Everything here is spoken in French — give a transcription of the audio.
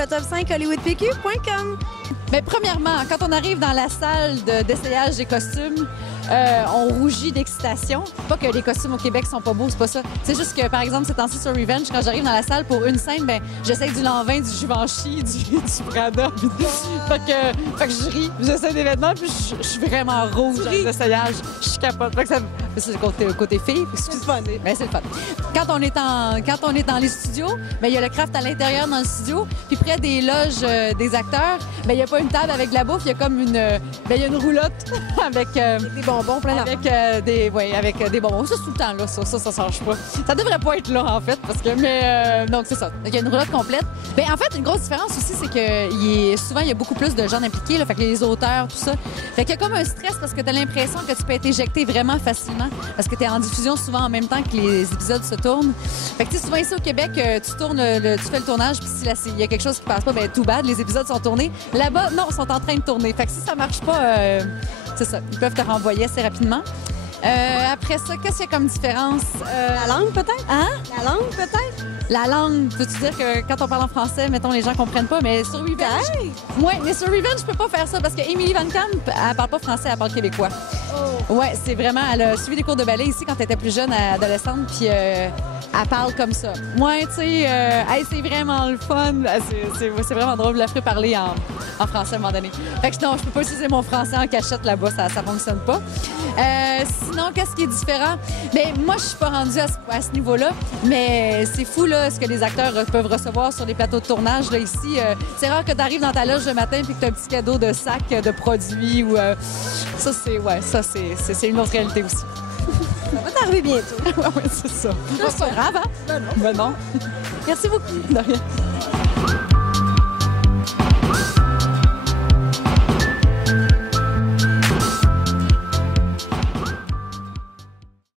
le top 5 hollywoodpq.com. Mais premièrement, quand on arrive dans la salle d'essayage des costumes, on rougit d'excitation. Pas que les costumes au Québec sont pas beaux, c'est pas ça. C'est juste que, par exemple, ces temps-ci sur Revenge, quand j'arrive dans la salle pour une scène, ben j'essaie du Lanvin, du Givenchy, du Prada. Fait que je ris, j'essaie des vêtements, puis je suis vraiment rouge dans les essayages. Je capote. Fait que c'est le côté fille. C'est le fun. Ben, c'est le fun. Quand on est dans les studios, ben il y a le craft à l'intérieur dans le studio, puis près des loges des acteurs, ben il y a pas une table avec de la bouffe, il y a comme une roulotte avec Des bonbons plein avec des bonbons. Ça, c'est tout le temps là, ça change pas. Ça devrait pas être là, en fait, parce que, donc c'est ça. Donc, il y a une roulotte complète. Ben en fait, une grosse différence aussi, c'est que souvent, il y a beaucoup plus de gens impliqués, là, fait que les auteurs, tout ça. Fait qu'il y a comme un stress parce que t'as l'impression que tu peux être éjecté vraiment facilement, parce que t'es en diffusion souvent en même temps que les épisodes se tournent. Fait que, tu sais, souvent ici au Québec, tu fais le tournage, puis s'il y a quelque chose qui passe pas, ben too bad, les épisodes sont tournés. Là-bas, non, ils sont en train de tourner. Fait que si ça marche pas, c'est ça, ils peuvent te renvoyer assez rapidement. Après ça, qu'est-ce qu'il y a comme différence? La langue, peut-être? Hein? La langue, peut-être? La langue, peux-tu dire que quand on parle en français, mettons, les gens comprennent pas, mais sur Revenge... Hey! Oui, mais sur Revenge, je peux pas faire ça parce que Emily Van Camp, elle parle pas français, elle parle québécois. Oh. Ouais, c'est vraiment... Elle a suivi des cours de ballet ici quand elle était plus jeune, adolescente, puis elle parle comme ça. Ouais, tu sais, c'est vraiment le fun. C'est vraiment drôle de la faire parler en français à un moment donné. Fait que non, je peux pas utiliser mon français en cachette là-bas, ça fonctionne pas. Sinon, qu'est-ce qui est différent? Bien, moi, je suis pas rendue à ce niveau-là, mais c'est fou, là, ce que les acteurs peuvent recevoir sur les plateaux de tournage, là, ici. C'est rare que tu arrives dans ta loge le matin et que tu as un petit cadeau de sac de produits ou... ça, c'est une autre réalité aussi. Ça va t'arriver bientôt. Oui, c'est ça. C'est pas grave, hein? Ben non. Merci beaucoup. De rien.